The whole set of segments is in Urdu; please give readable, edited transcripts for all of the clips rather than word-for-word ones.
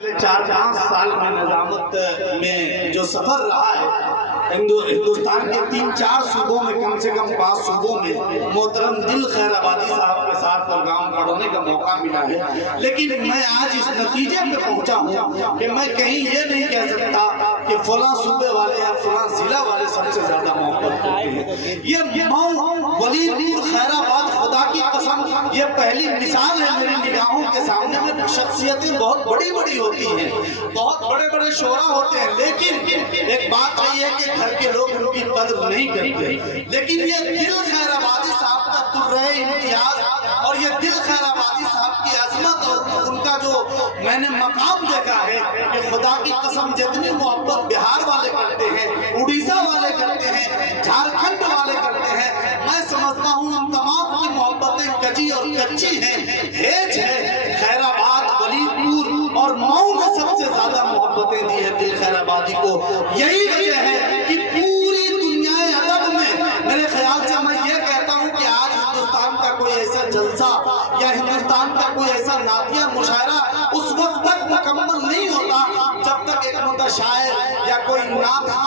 4-5 سال میں نظامت میں جو سفر رہا ہے ہندوستان کے 3-4 صوبوں میں کم سے کم 5 صوبوں میں محترم دل خیر آبادی صاحب کے ساتھ پروگرام پڑھنے کا موقع ملا ہے، لیکن میں آج اس نتیجے میں پہنچا ہوں کہ میں کہیں یہ نہیں کہہ سکتا کہ فلاں صوبے والے یا فلاں ضلع والے سب سے زیادہ محبت کرتے ہیں۔ یہ مئو، ولی پور، خیر آباد، خدا کی قسم یہ پہلی مثال ہے میری نگاہوں کے سامنے میں۔ شخصیتیں بہت بڑی بڑی ہوتی ہیں، بہت بڑے بڑے شعراء ہوتے ہیں، لیکن ایک بات رہی ہے کہ گھر کے لوگ ان کی قدر نہیں کرتے۔ لیکن یہ دل خیر آبادی صاحب کا درہ امتیاز اور یہ دل خیر آبادی صاحب کی عظمت اور ان کا جو میں نے مقام دیکھا ہے کہ خدا کی قسم جتنی محبت بہار والے کرتے ہیں، اڑیسہ والے کرتے ہیں، جھارکھنڈ والے کرتے ہیں، میں سمجھتا ہوں ان تمام کی محبتیں کجی اور کچی ہیں، ہیج ہے۔ خیر آباد، ولی پور اور مئو میں سب سے زیادہ محبتیں دی ہے دل خیر آبادی کو۔ یہی وجہ ہے کہ پوری دنیا ادب میں میرے خیال سے میں یہ کہتا ہوں کہ آج ہندوستان کا کوئی ایسا جلسہ یا ہندوستان کا کوئی ایسا نعتیہ مشاعرہ اس وقت تک مکمل نہیں ہوتا جب تک ایک متشاعر یا کوئی نعتہ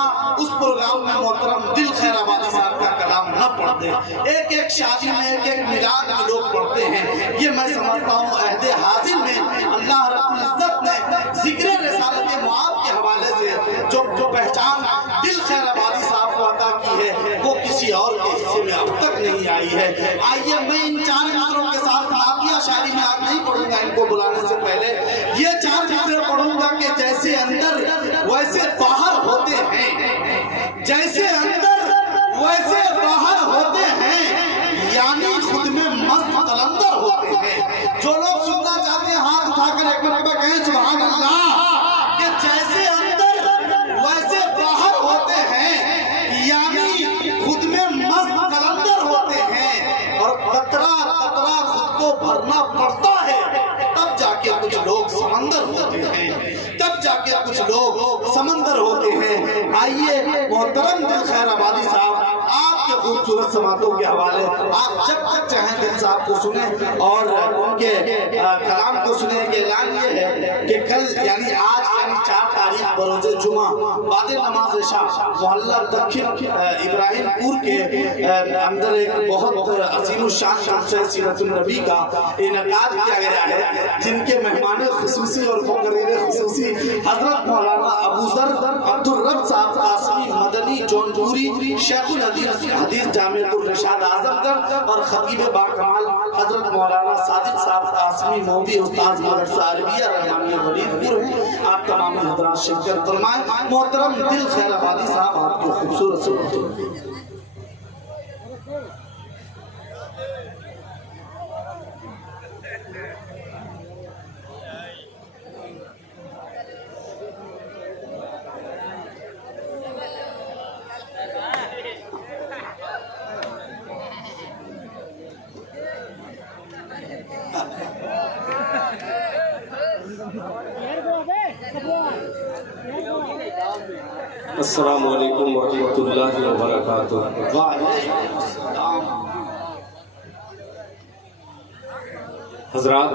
اس پروگرام میں محترم دل خیر آبادی صاحب کا کلام نہ پڑھتے۔ ایک ایک شادی میں، ایک ایک میلاد میں لوگ پڑھتے ہیں۔ یہ میں سمجھتا ہوں عہد حاضر میں اللہ رب العزت نے ذکر رسالت معاذ کے حوالے سے جو پہچان دل خیر آبادی صاحب کو عطا کی ہے وہ کسی اور کے حصے میں اب تک نہیں آئی ہے۔ آئیے میں ان 4 مصروں کے ساتھ نعتیہ شاعری میں آج نہیں پڑھوں گا ان کو بلانے سے پہلے، یہ 4 مصرے پڑھوں گا کہ جیسے اندر ویسے باہر ہوتے ہیں، جیسے اندر ویسے باہر ہوتے ہیں، یعنی خود میں مست قلندر ہوتے ہیں۔ جو لوگ سننا چاہتے ہیں ہاتھ اٹھا کر ایک مرتبہ کہیں سبحان اللہ، کہ جیسے اندر ویسے باہر ہوتے ہیں، یعنی خود میں مست قلندر ہوتے ہیں، اور قطرہ قطرہ خود کو بھرنا پڑتا ہے تب جا کے کچھ لوگ سمندر ہوتے ہیں، تب جا کے کچھ لوگ سمندر ہوتے ہیں۔ آئیے محترم دل خیر آبادی صاحب آپ کے خوبصورت سماعتوں کے حوالے آپ جب تک چاہیں دل صاحب کو سنیں اور ان کے کلام کو سنیں۔ کہ اعلان یہ ہے کہ کل یعنی آج یعنی 4 تاریخ بروز جمعہ بعد نماز عشاء محلہ دکھن ابراہیم پور کے اندر ایک بہت عظیم الشان جلسہ سیرت النبی کا انعقاد کیا گیا ہے، جن کے مہمان خصوصی اور مقرر خصوصی حضرت مولانا ابو ذر عبدالرب صاحب قاسمی مدنی جونپوری، شیخ الحدیث جامعۃ الرشاد اعظم گڑھ اور خطیب باکمال حضرت مولانا صادق صاحب قاسمی مودی استاذ مدرسہ عربیہ رحمانیہ ولید پور ہیں۔ آپ تمام حضرات شرکت فرمائیں۔ محترم دل خیر آبادی صاحب آپ کو خوبصورت سنتے ہیں۔ السلام علیکم ورحمۃ اللہ وبرکاتہ۔ وعلیکم السلام۔ حضرات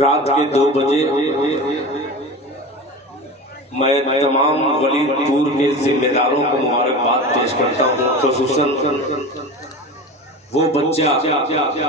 رات کے 2 بجے میں تمام ولی پور کے ذمہ داروں کو مبارکباد پیش کرتا ہوں، خصوصاً وہ بچہ